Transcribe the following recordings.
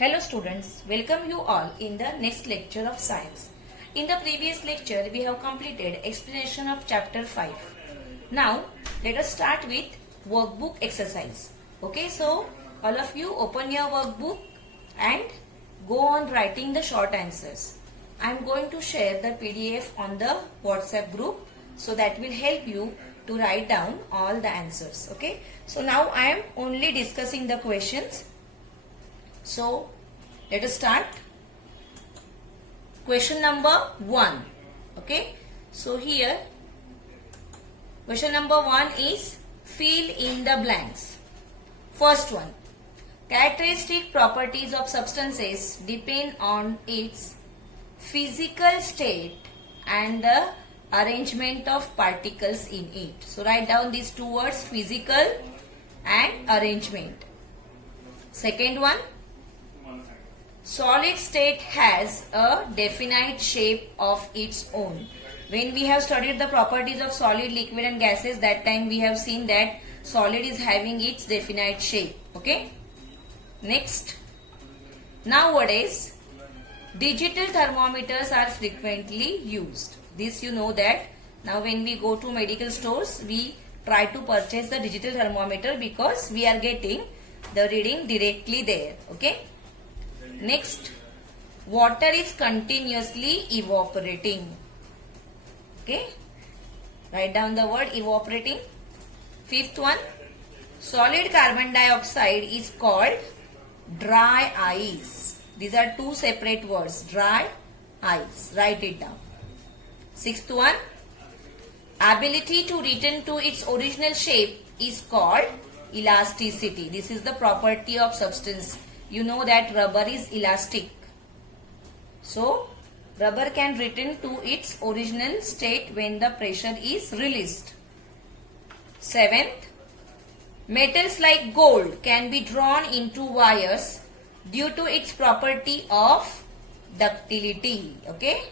Hello students, welcome you all in the next lecture of science. In the previous lecture, we have completed explanation of chapter 5. Now, let us start with workbook exercise. Okay, so all of you open your workbook and go on writing the short answers. I am going to share the PDF on the WhatsApp group, so that will help you to write down all the answers. Okay, so now I am only discussing the questions. So, let us start. Question number 1. Okay. So, here, question number 1 is fill in the blanks. First one. Characteristic properties of substances depend on its physical state and the arrangement of particles in it. So, write down these two words, physical and arrangement. Second one. Solid state has a definite shape of its own. When we have studied the properties of solid, liquid and gases, that time we have seen that solid is having its definite shape. Okay. Next. Nowadays, digital thermometers are frequently used. This you know that. Now when we go to medical stores, we try to purchase the digital thermometer because we are getting the reading directly there. Okay. Next, water is continuously evaporating. Okay, write down the word evaporating. Fifth one, solid carbon dioxide is called dry ice. These are two separate words, dry ice. Write it down. Sixth one, ability to return to its original shape is called elasticity. This is the property of substance. You know that rubber is elastic. So, rubber can return to its original state when the pressure is released. Seventh, metals like gold can be drawn into wires due to its property of ductility. Okay.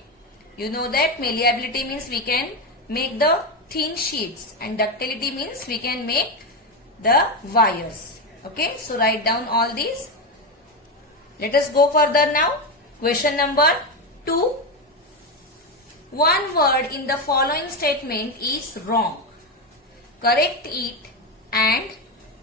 You know that malleability means we can make the thin sheets and ductility means we can make the wires. Okay. So, write down all these. Let us go further now. Question number 2. One word in the following statement is wrong. Correct it and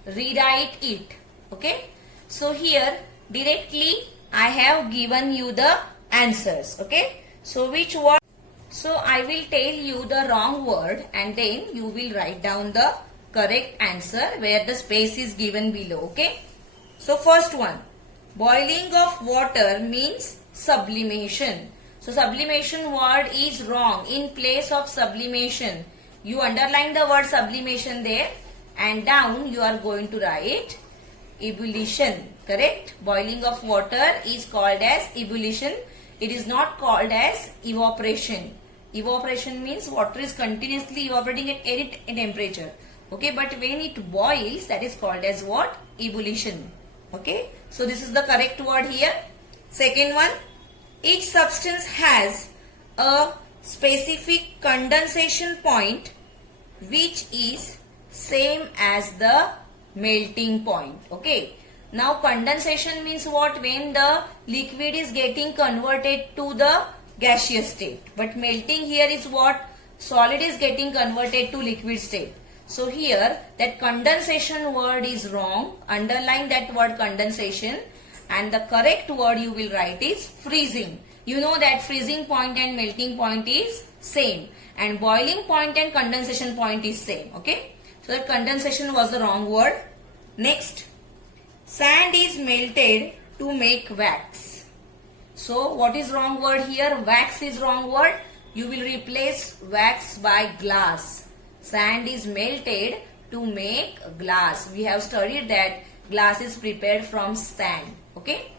rewrite it. Okay. So here directly I have given you the answers. Okay. So which word? So I will tell you the wrong word and then you will write down the correct answer where the space is given below. Okay. So first one. Boiling of water means sublimation. So sublimation word is wrong. In place of sublimation, you underline the word sublimation there and down you are going to write ebullition. Correct? Boiling of water is called as ebullition. It is not called as evaporation. Evaporation means water is continuously evaporating at any temperature. Okay, but when it boils, that is called as what? Ebullition. Okay, so this is the correct word here. Second one, each substance has a specific condensation point which is same as the melting point. Okay, now condensation means what? When the liquid is getting converted to the gaseous state. But melting here is what? Solid is getting converted to liquid state. So here that condensation word is wrong. Underline that word condensation and the correct word you will write is freezing. You know that freezing point and melting point is same and boiling point and condensation point is same. Okay. So that condensation was the wrong word. Next, sand is melted to make wax. So what is wrong word here? Wax is wrong word. You will replace wax by glass. Sand is melted to make glass. We have studied that glass is prepared from sand. Okay.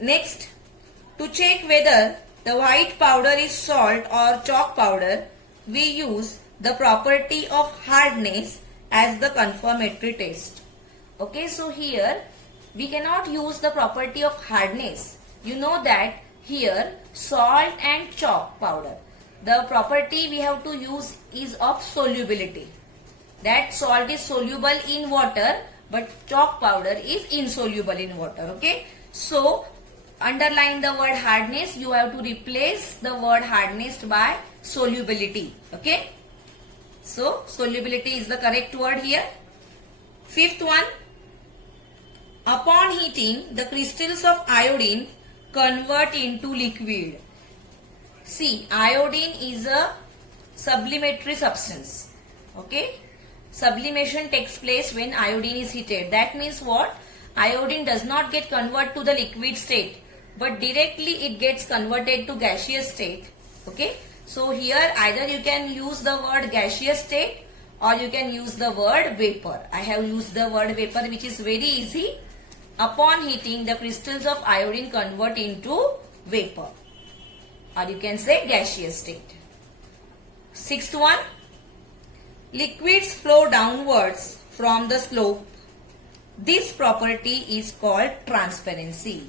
Next, to check whether the white powder is salt or chalk powder, we use the property of hardness as the confirmatory test. Okay. So here we cannot use the property of hardness. You know that here salt and chalk powder, the property we have to use is of solubility. That salt is soluble in water but chalk powder is insoluble in water. Okay. So underline the word hardness. You have to replace the word hardness by solubility. Okay. So solubility is the correct word here. Fifth one. Upon heating, the crystals of iodine convert into liquid. See, iodine is a sublimatory substance. Okay. Sublimation takes place when iodine is heated. That means what? Iodine does not get converted to the liquid state, but directly it gets converted to gaseous state. Okay. So here either you can use the word gaseous state or you can use the word vapor. I have used the word vapor, which is very easy. Upon heating, the crystals of iodine convert into vapor, or you can say gaseous state. Sixth one. Liquids flow downwards from the slope. This property is called transparency.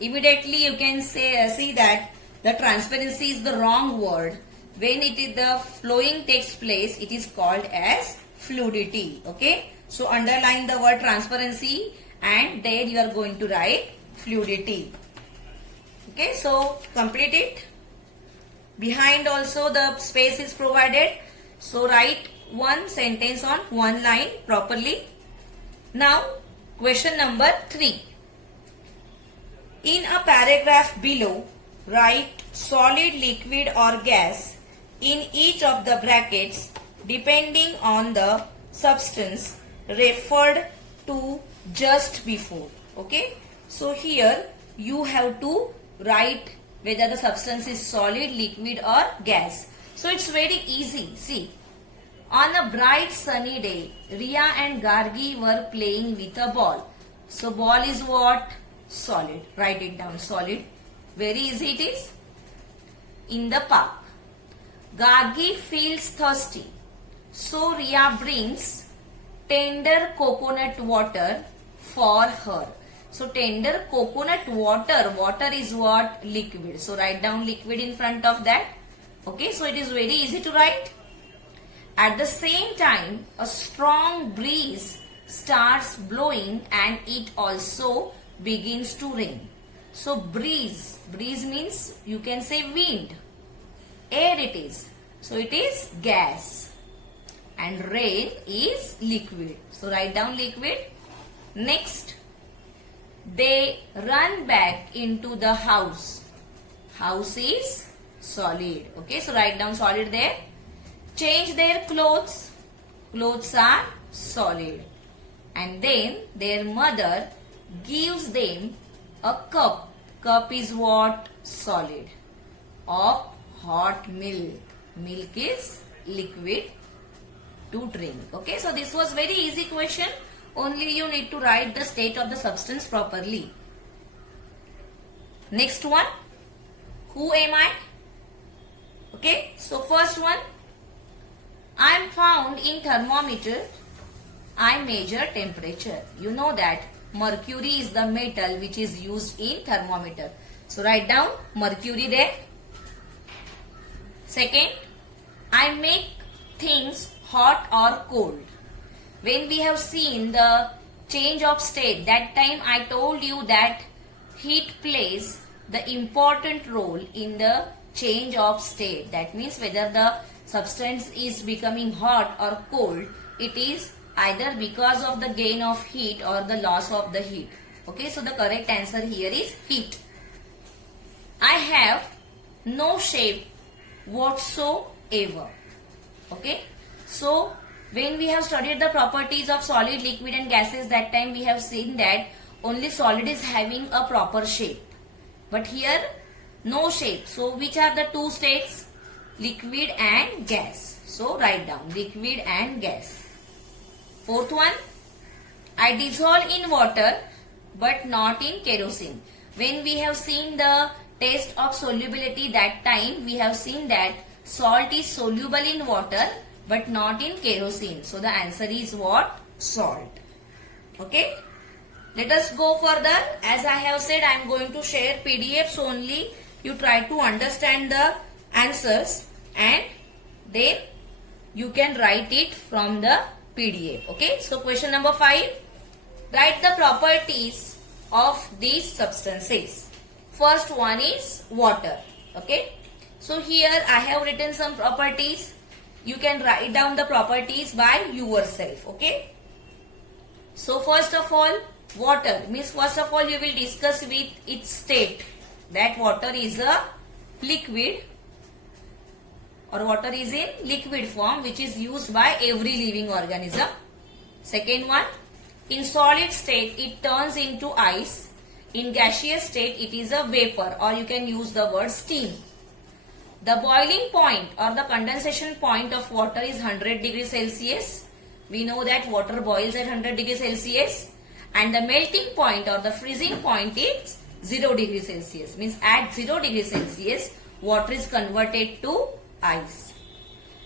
Immediately you can see that the transparency is the wrong word. When the flowing takes place, it is called as fluidity. Okay. So underline the word transparency and then you are going to write fluidity. Okay. So complete it. Behind also the space is provided. So write one sentence on one line properly. Now question number 3. In a paragraph below, write solid, liquid or gas in each of the brackets depending on the substance referred to just before. Okay. So here you have to write whether the substance is solid, liquid or gas. So it's very easy. See. On a bright sunny day, Riya and Gargi were playing with a ball. So ball is what? Solid. Write it down. Solid. Very easy it is. In the park. Gargi feels thirsty. So Riya brings tender coconut water for her. So tender coconut water. Water is what? Liquid. So write down liquid in front of that. Okay. So it is very easy to write. At the same time, a strong breeze starts blowing and it also begins to rain. So breeze means you can say wind. Air it is. So it is gas. And rain is liquid. So write down liquid. Next, they run back into the house. House is solid. Okay, so write down solid there. Change their clothes. Clothes are solid. And then their mother gives them a cup. Cup is what? Solid. Of hot milk. Milk is liquid to drink. Okay, so this was very easy question. Only you need to write the state of the substance properly. Next one. Who am I? Okay, so first one. I am found in thermometer. I measure temperature. You know that mercury is the metal which is used in thermometer. So write down mercury there. Second, I make things hot or cold. When we have seen the change of state, that time I told you that heat plays the important role in the change of state. That means whether the substance is becoming hot or cold, it is either because of the gain of heat or the loss of the heat. Okay, so the correct answer here is heat. I have no shape whatsoever. Okay, so when we have studied the properties of solid, liquid and gases, that time we have seen that only solid is having a proper shape. But here no shape. So which are the two states? Liquid and gas. So write down liquid and gas. Fourth one. I dissolve in water but not in kerosene. When we have seen the test of solubility, that time we have seen that salt is soluble in water but not in kerosene. So the answer is what? Salt. Okay. Let us go further. As I have said, I am going to share PDFs only. You try to understand the answers and then you can write it from the PDF. Okay. So question number 5. Write the properties of these substances. First one is water. Okay, so here I have written some properties. You can write down the properties by yourself. Okay, so first of all, water means first of all you will discuss with its state, that water is a liquid or water is in liquid form which is used by every living organism. Second one, in solid state it turns into ice. In gaseous state it is a vapor, or you can use the word steam. The boiling point or the condensation point of water is 100 degrees Celsius. We know that water boils at 100 degrees Celsius. And the melting point or the freezing point is 0 degrees Celsius. Means at 0 degrees Celsius water is converted to ice.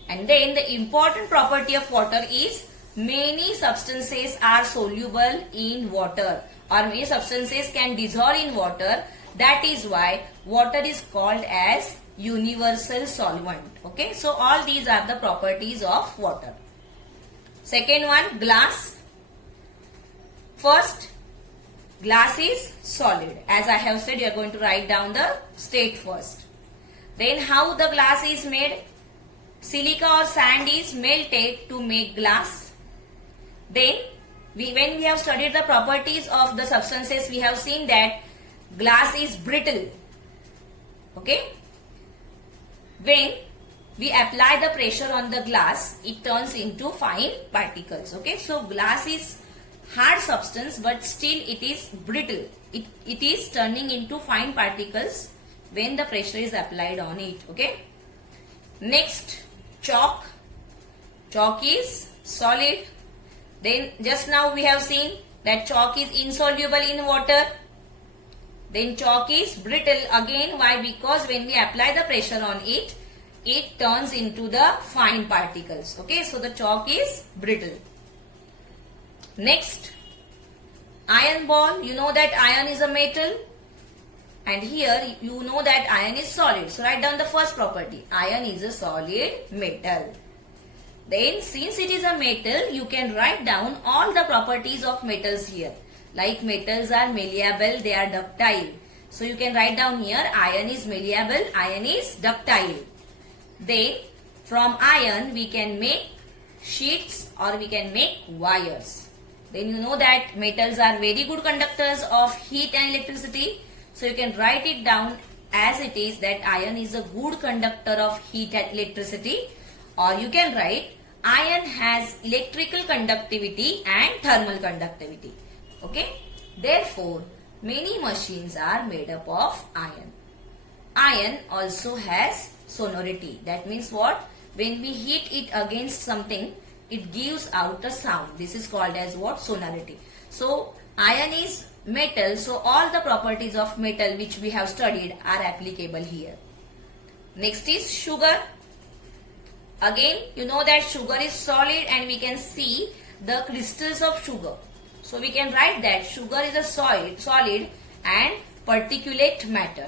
And then the important property of water is many substances are soluble in water, or many substances can dissolve in water. That is why water is called as universal solvent. Okay, so all these are the properties of water. Second one, glass. First, glass is solid. As I have said, you are going to write down the state first. Then how the glass is made? Silica or sand is melted to make glass. Then when we have studied the properties of the substances, we have seen that glass is brittle. Okay. When we apply the pressure on the glass, it turns into fine particles. Okay. So glass is hard substance, but still it is brittle. It is turning into fine particles when the pressure is applied on it. Okay. Next, chalk. Chalk is solid. Then just now we have seen that chalk is insoluble in water. Then chalk is brittle again. Why? Because when we apply the pressure on it, it turns into the fine particles. Okay, so the chalk is brittle. Next, iron ball. You know that iron is a metal. And here you know that iron is solid. So write down the first property. Iron is a solid metal. Then since it is a metal, you can write down all the properties of metals here. Like metals are malleable, they are ductile. So you can write down here iron is malleable, iron is ductile. Then from iron we can make sheets or we can make wires. Then you know that metals are very good conductors of heat and electricity. So you can write it down as it is, that iron is a good conductor of heat and electricity. Or you can write iron has electrical conductivity and thermal conductivity. Okay. Therefore, many machines are made up of iron. Iron also has sonority. That means what? When we hit it against something, it gives out a sound. This is called as what? Sonority. So, iron is metal. So, all the properties of metal which we have studied are applicable here. Next is sugar. Again, you know that sugar is solid and we can see the crystals of sugar. So we can write that sugar is a solid and particulate matter.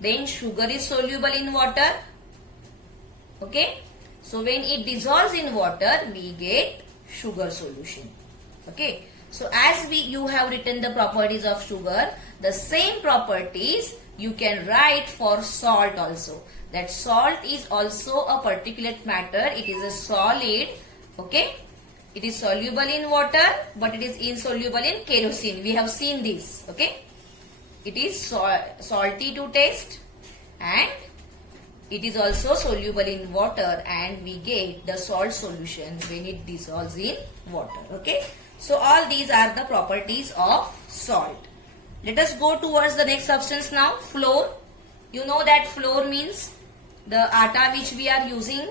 Then sugar is soluble in water. Okay. So when it dissolves in water, we get sugar solution. Okay. So as you have written the properties of sugar, the same properties you can write for salt also. That salt is also a particulate matter. It is a solid. Okay. It is soluble in water, but it is insoluble in kerosene. We have seen this. Okay. It is salty to taste and it is also soluble in water, and we get the salt solution when it dissolves in water. Okay. So all these are the properties of salt. Let us go towards the next substance now. Flour. You know that flour means the atta which we are using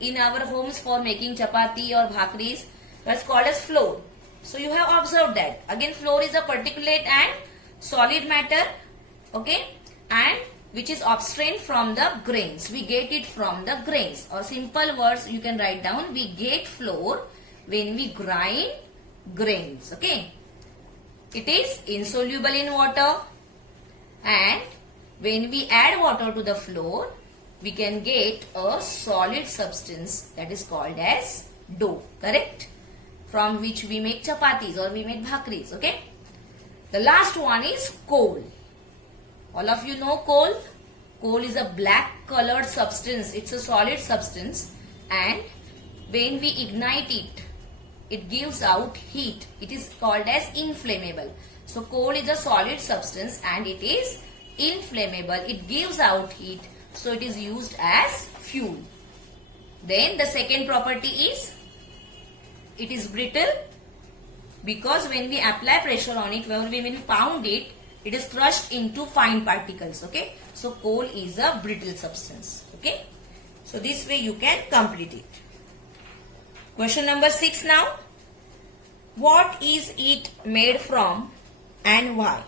in our homes for making chapati or bhakris. That's called as flour. So you have observed that. Again, flour is a particulate and solid matter. Okay. And which is obtained from the grains. We get it from the grains. Or simple words you can write down. We get flour when we grind grains. Okay. It is insoluble in water, and when we add water to the flour, we can get a solid substance that is called as dough. Correct? From which we make chapatis or we make bhakris. Okay. The last one is coal. All of you know coal. Coal is a black colored substance. It's a solid substance, and when we ignite it, it gives out heat. It is called as inflammable. So coal is a solid substance and it is inflammable. It gives out heat. So it is used as fuel. Then the second property is it is brittle, because when we apply pressure on it, when we pound it, it is crushed into fine particles. Okay. So coal is a brittle substance. Okay. So this way you can complete it. Question number 6 now. What is it made from and why?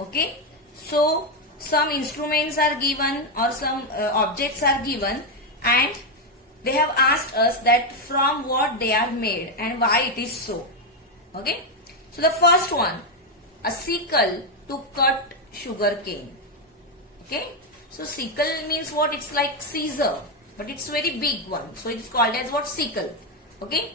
Okay. So some instruments are given or some objects are given, and they have asked us that from what they are made and why it is so. Okay. So the first one, a sickle to cut sugar cane. Okay. So sickle means what? It's like scissor, but it's very big one. So it's called as what? Sickle. Okay.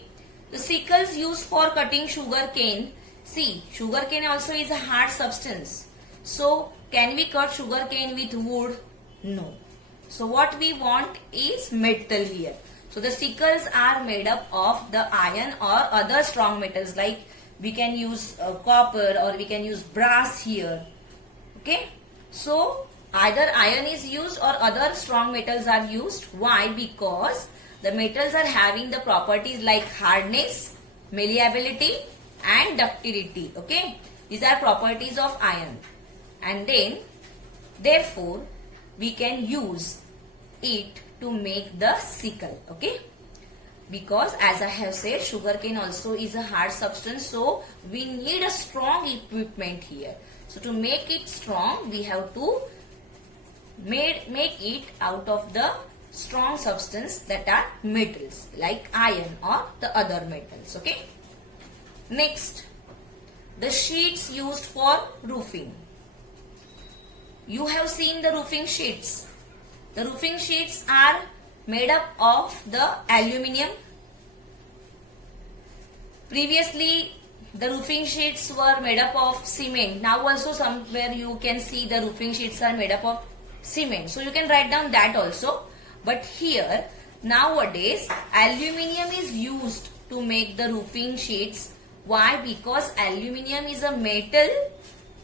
The sickles used for cutting sugar cane. See, sugar cane also is a hard substance. So can we cut sugar cane with wood? No. So what we want is metal here. So the sickles are made up of the iron or other strong metals, like we can use copper or we can use brass here. Okay. So either iron is used or other strong metals are used. Why? Because the metals are having the properties like hardness, malleability and ductility. Okay. These are properties of iron. And then therefore we can use it to make the sickle. Okay. Because as I have said, sugarcane also is a hard substance. So we need a strong equipment here. So to make it strong, we have to make it out of the strong substance that are metals like iron or the other metals. Okay. Next, the sheets used for roofing. You have seen the roofing sheets. The roofing sheets are made up of the aluminium. Previously, the roofing sheets were made up of cement. Now also somewhere you can see the roofing sheets are made up of cement. So you can write down that also. But here, nowadays, aluminium is used to make the roofing sheets. Why? Because aluminium is a metal.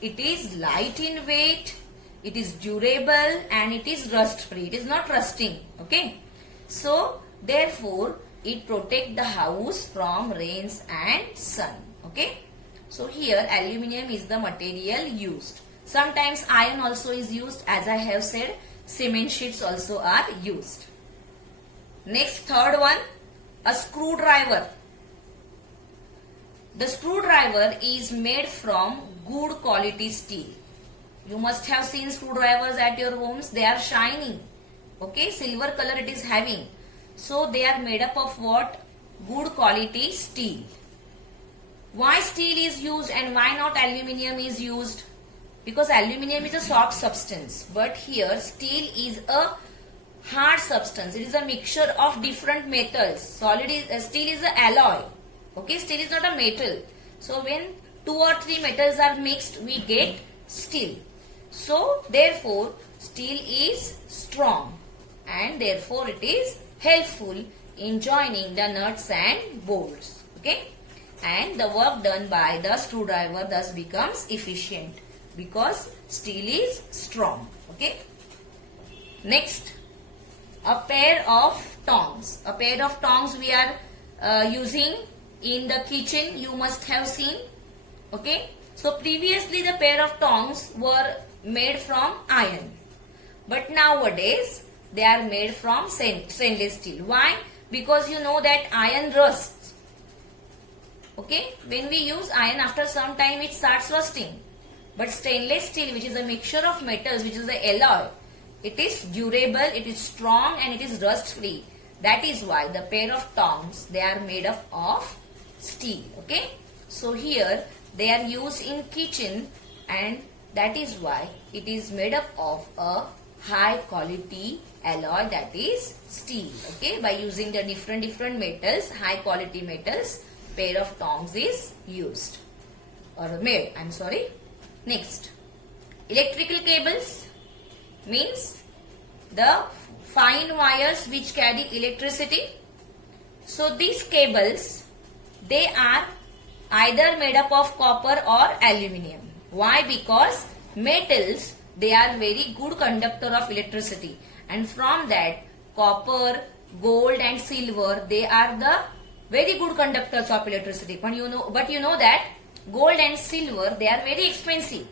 It is light in weight. It is durable and it is rust free. It is not rusting. Okay. So therefore it protects the house from rains and sun. Okay. So here aluminium is the material used. Sometimes iron also is used. As I have said, cement sheets also are used. Next, third one, a screwdriver. The screwdriver is made from good quality steel. You must have seen screwdrivers at your homes. They are shining. Okay, silver color it is having. So they are made up of what? Good quality steel. Why steel is used and why not aluminium is used? Because aluminium is a soft substance, but here steel is a hard substance. It is a mixture of different metals. Steel is an alloy. Okay, steel is not a metal. So when 2 or 3 metals are mixed, we get steel. So therefore steel is strong and therefore it is helpful in joining the nuts and bolts. Okay, and the work done by the screwdriver thus becomes efficient because steel is strong. Okay. Next, a pair of tongs. A pair of tongs we are using in the kitchen. You must have seen. Okay. So previously the pair of tongs were made from iron, but nowadays they are made from stainless steel. Why? Because you know that iron rusts. Okay, when we use iron, after some time it starts rusting, but stainless steel, which is a mixture of metals, which is the alloy, it is durable, it is strong and it is rust free. That is why the pair of tongs, they are made up of steel. Okay, so here they are used in kitchen and that is why it is made up of a high quality alloy, that is steel. Okay, by using the different metals, high quality metals, pair of tongs is used. or made. I'm sorry. Next, electrical cables means the fine wires which carry electricity. So these cables, they are either made up of copper or aluminium. Why? Because metals, they are very good conductor of electricity, and from that copper, gold and silver, they are the very good conductors of electricity. But you know that gold and silver, they are very expensive.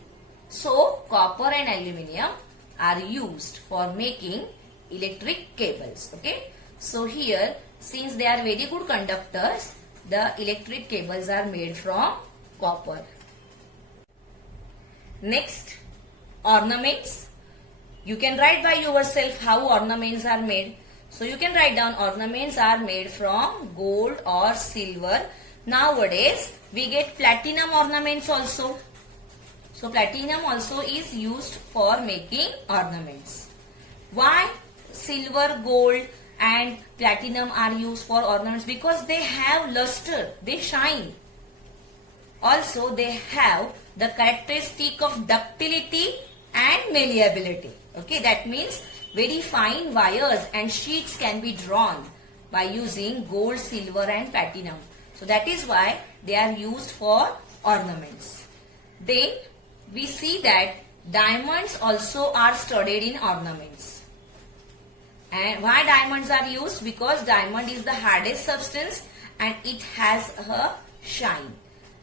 So copper and aluminium are used for making electric cables. Okay. So here, since they are very good conductors, the electric cables are made from copper. Next, ornaments. You can write by yourself how ornaments are made. So you can write down ornaments are made from gold or silver. Nowadays, we get platinum ornaments also. So platinum also is used for making ornaments. Why silver, gold and platinum are used for ornaments? Because they have luster, they shine. Also, they have the characteristic of ductility and malleability. Okay, that means very fine wires and sheets can be drawn by using gold, silver and platinum. So that is why they are used for ornaments. Then we see that diamonds also are studied in ornaments. And why diamonds are used? Because diamond is the hardest substance and it has a shine.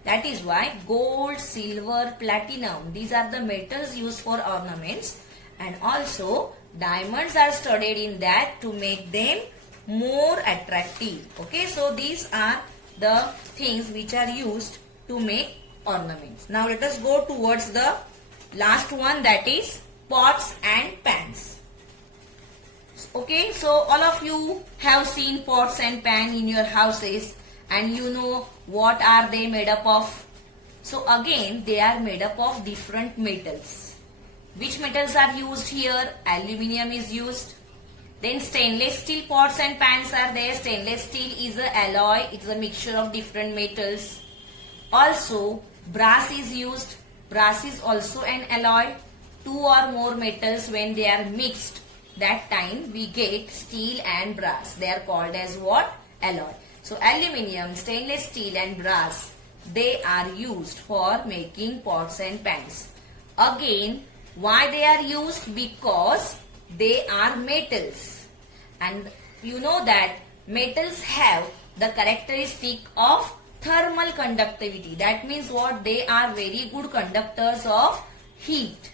That is why gold, silver, platinum, these are the metals used for ornaments, and also diamonds are studied in that to make them more attractive. Okay, so these are the things which are used to make ornaments. Now let us go towards the last one, that is pots and pans. Okay, so all of you have seen pots and pan in your houses and you know what are they made up of. So again, they are made up of different metals. Which metals are used here? Aluminium is used. Then stainless steel pots and pans are there. Stainless steel is an alloy. It's a mixture of different metals. Also, brass is used. Brass is also an alloy. Two or more metals, when they are mixed, that time we get steel and brass. They are called as what? Alloy. So aluminium, stainless steel and brass, they are used for making pots and pans. Again, why they are used? Because they are metals. And you know that metals have the characteristic of thermal conductivity. That means what? They are very good conductors of heat.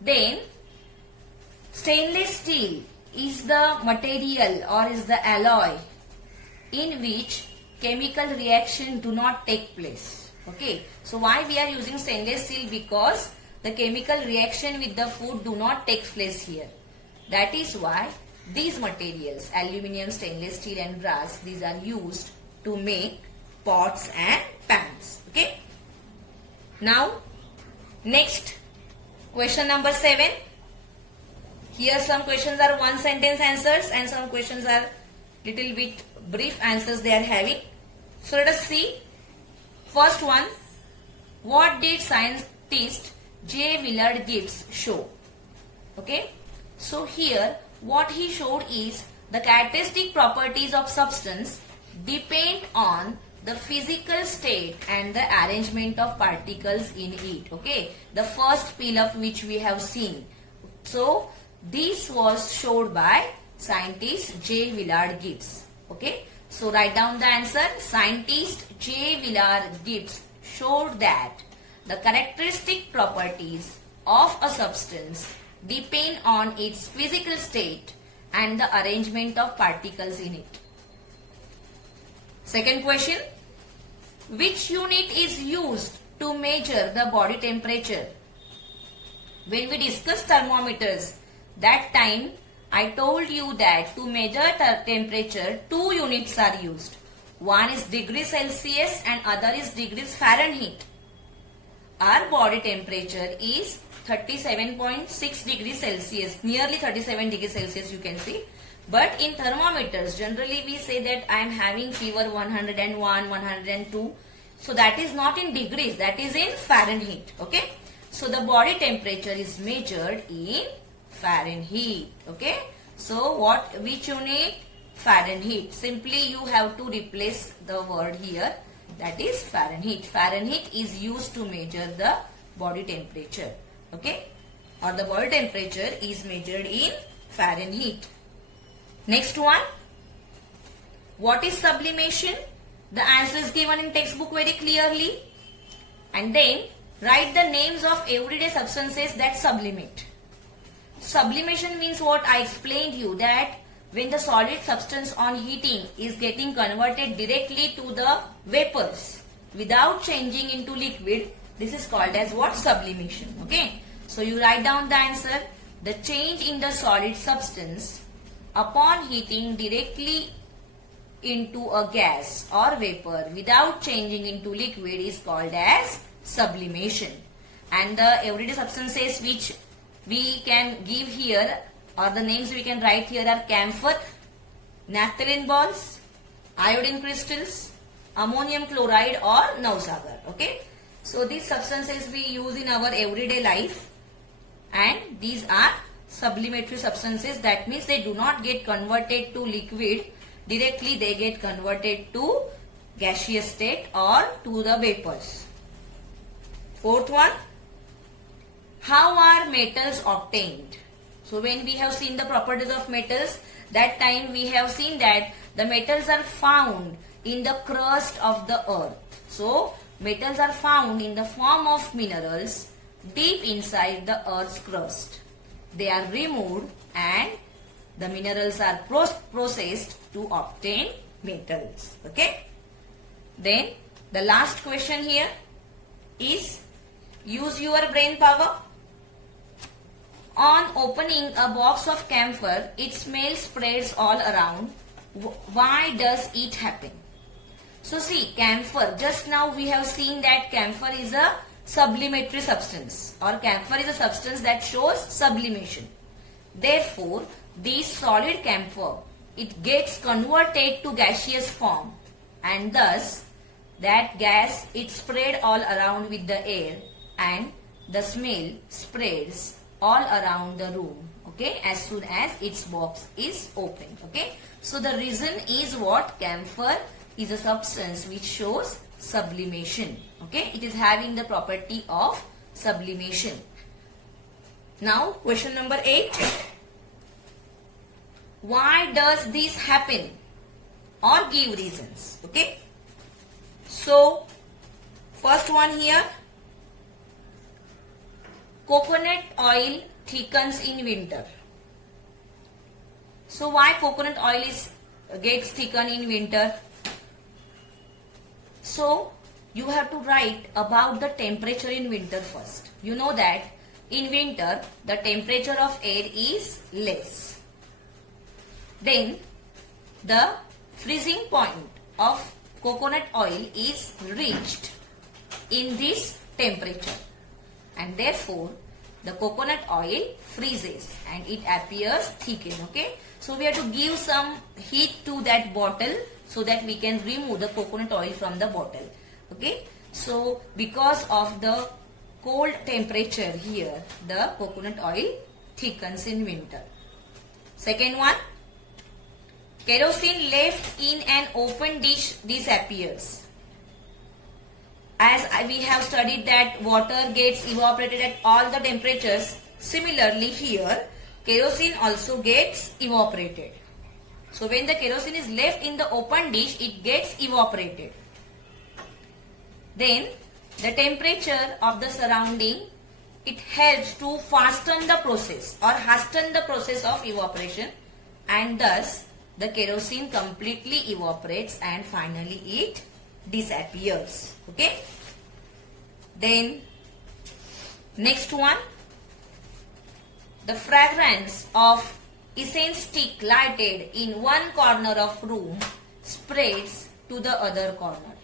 Then stainless steel is the material or is the alloy in which chemical reaction do not take place. Okay. So why we are using stainless steel? Because the chemical reaction with the food do not take place here. That is why these materials, aluminium, stainless steel and brass, these are used to make pots and pans. Okay. Now, next, question number 7. Here some questions are one sentence answers and some questions are little bit brief answers they are having. So let us see. First one, what did scientist J. Willard Gibbs show? Okay. So here what he showed is the characteristic properties of substance depend on the physical state and the arrangement of particles in it. Okay. The first pill of which we have seen. So this was showed by scientist J. Willard Gibbs. Okay. So write down the answer. Scientist J. Willard Gibbs showed that the characteristic properties of a substance depend on its physical state and the arrangement of particles in it. Second question. Which unit is used to measure the body temperature? When we discussed thermometers, that time I told you that to measure temperature, two units are used. One is degrees Celsius and other is degrees Fahrenheit. Our body temperature is 37.6 degrees Celsius, nearly 37 degrees Celsius you can see. But in thermometers, generally we say that I am having fever 101, 102. So that is not in degrees, that is in Fahrenheit. Okay. So the body temperature is measured in Fahrenheit. Okay. So which unit? Fahrenheit. Simply you have to replace the word here, that is Fahrenheit. Fahrenheit is used to measure the body temperature. Okay. Or the body temperature is measured in Fahrenheit. Next one. What is sublimation? The answer is given in textbook very clearly. And then write the names of everyday substances that sublimate. Sublimation means what? I explained you that when the solid substance on heating is getting converted directly to the vapors without changing into liquid, this is called as what? Sublimation. Okay. So you write down the answer. The change in the solid substance upon heating directly into a gas or vapor without changing into liquid is called as sublimation. And the everyday substances which we can give here, or the names we can write here, are camphor, naphthalene balls, iodine crystals, ammonium chloride, or nausagar. Okay. So these substances we use in our everyday life, and these are sublimatory substances. That means they do not get converted to liquid directly, they get converted to gaseous state or to the vapors. Fourth one, how are metals obtained? So when we have seen the properties of metals, that time we have seen that the metals are found in the crust of the earth. So metals are found in the form of minerals deep inside the earth's crust. They are removed and the minerals are processed to obtain metals. Okay. Then the last question here is, use your brain power. On opening a box of camphor, its smell spreads all around. Why does it happen? So see, camphor, just now we have seen that camphor is a sublimatory substance, or camphor is a substance that shows sublimation. Therefore, this solid camphor, it gets converted to gaseous form, and thus that gas, it spread all around with the air, and the smell spreads all around the room, okay, as soon as its box is opened. Okay. So the reason is what? Camphor is a substance which shows sublimation. Okay. It is having the property of sublimation. Now question number 8. Why does this happen? Or give reasons. Okay. So first one here, coconut oil thickens in winter. So why coconut oil gets thickened in winter? So you have to write about the temperature in winter first. You know that in winter the temperature of air is less. Then the freezing point of coconut oil is reached in this temperature, and therefore the coconut oil freezes and it appears thickened. Okay. So we have to give some heat to that bottle so that we can remove the coconut oil from the bottle. Okay. So because of the cold temperature here, the coconut oil thickens in winter. Second one, kerosene left in an open dish disappears. As we have studied that water gets evaporated at all the temperatures, similarly here kerosene also gets evaporated. So when the kerosene is left in the open dish, it gets evaporated. Then the temperature of the surrounding, it helps to fasten the process or hasten the process of evaporation, and thus the kerosene completely evaporates and finally it disappears. Okay. Then next one, the fragrance of incense stick lighted in one corner of room spreads to the other corner.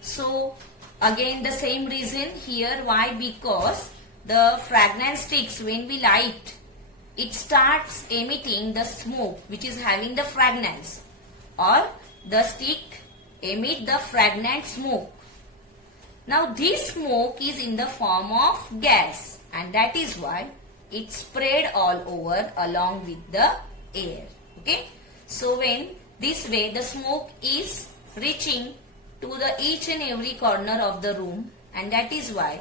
So again the same reason here. Why? Because the fragrance sticks, when we light, it starts emitting the smoke which is having the fragrance, or the stick emit the fragrant smoke. Now this smoke is in the form of gas, and that is why it spread all over along with the air. Okay. So when this way the smoke is reaching to the each and every corner of the room, and that is why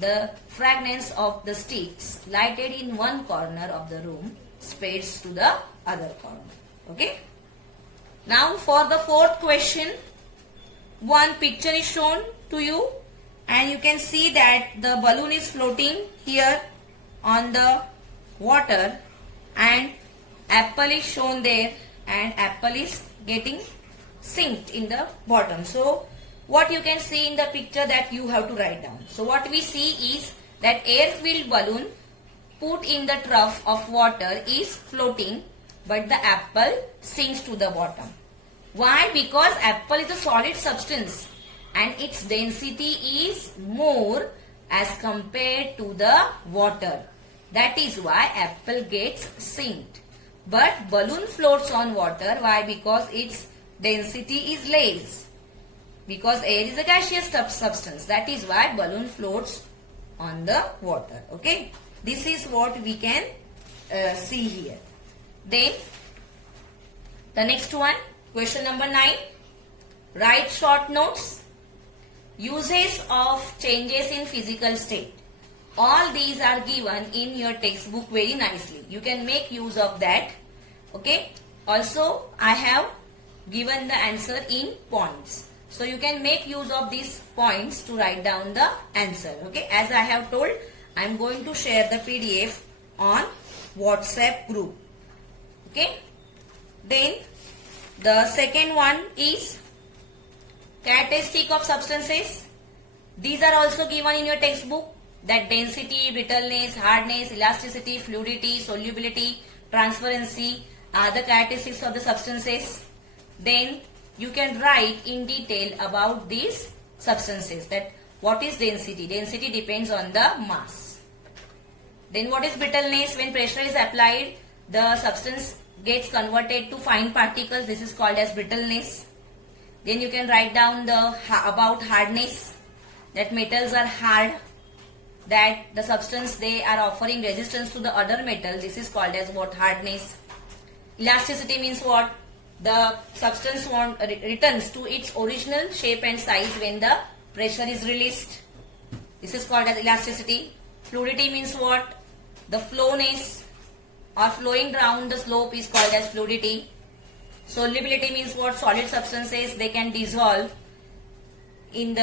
the fragrance of the sticks lighted in one corner of the room spreads to the other corner. Okay. Now for the fourth question, one picture is shown to you, and you can see that the balloon is floating here on the water, and apple is shown there, and apple is getting sinked in the bottom. So what you can see in the picture that you have to write down. So what we see is that air-filled balloon put in the trough of water is floating, but the apple sinks to the bottom. Why? Because apple is a solid substance and its density is more as compared to the water. That is why apple gets sinked. But balloon floats on water. Why? Because its density is less. Because air is a gaseous substance. That is why balloon floats on the water. Okay. This is what we can see here. Then the next one, question number 9. Write short notes. Uses of changes in physical state. All these are given in your textbook very nicely. You can make use of that. Okay. Also, I have given the answer in points. So you can make use of these points to write down the answer. Okay. As I have told, I am going to share the PDF on WhatsApp group. Okay. Then the second one is characteristic of substances. These are also given in your textbook. That density, brittleness, hardness, elasticity, fluidity, solubility, transparency are the characteristics of the substances. Then you can write in detail about these substances. That what is density? Density depends on the mass. Then what is brittleness? When pressure is applied, the substance gets converted to fine particles. This is called as brittleness. Then you can write down about hardness. That metals are hard. That the substance they are offering resistance to the other metal. This is called as what? Hardness. Elasticity means what? The substance returns to its original shape and size when the pressure is released. This is called as elasticity. Fluidity means what? The flowness or flowing down the slope is called as fluidity. Solubility means what? Solid substances, they can dissolve in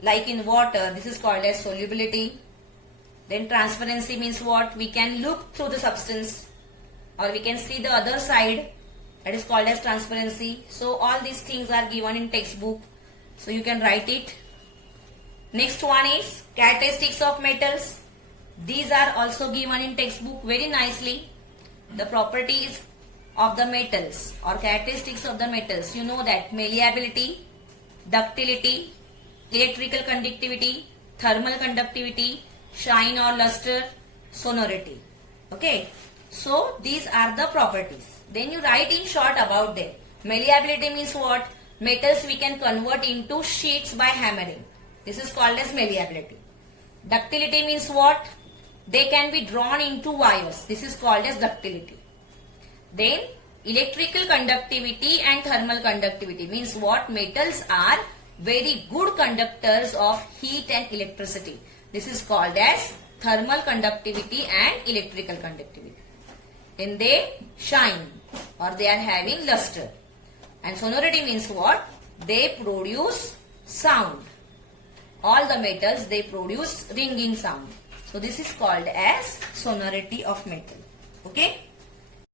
like in water. This is called as solubility. Then transparency means what? We can look through the substance or we can see the other side. That is called as transparency. So all these things are given in textbook. So you can write it. Next one is characteristics of metals. These are also given in textbook very nicely. The properties of the metals or characteristics of the metals. You know that malleability, ductility, electrical conductivity, thermal conductivity, shine or luster, sonority. Okay. So these are the properties. Then you write in short about them. Malleability means what? Metals we can convert into sheets by hammering. This is called as malleability. Ductility means what? They can be drawn into wires. This is called as ductility. Then electrical conductivity and thermal conductivity means what? Metals are very good conductors of heat and electricity. This is called as thermal conductivity and electrical conductivity. Then they shine or they are having luster. And sonority means what? They produce sound. All the metals, they produce ringing sound. So this is called as sonority of metal. Okay.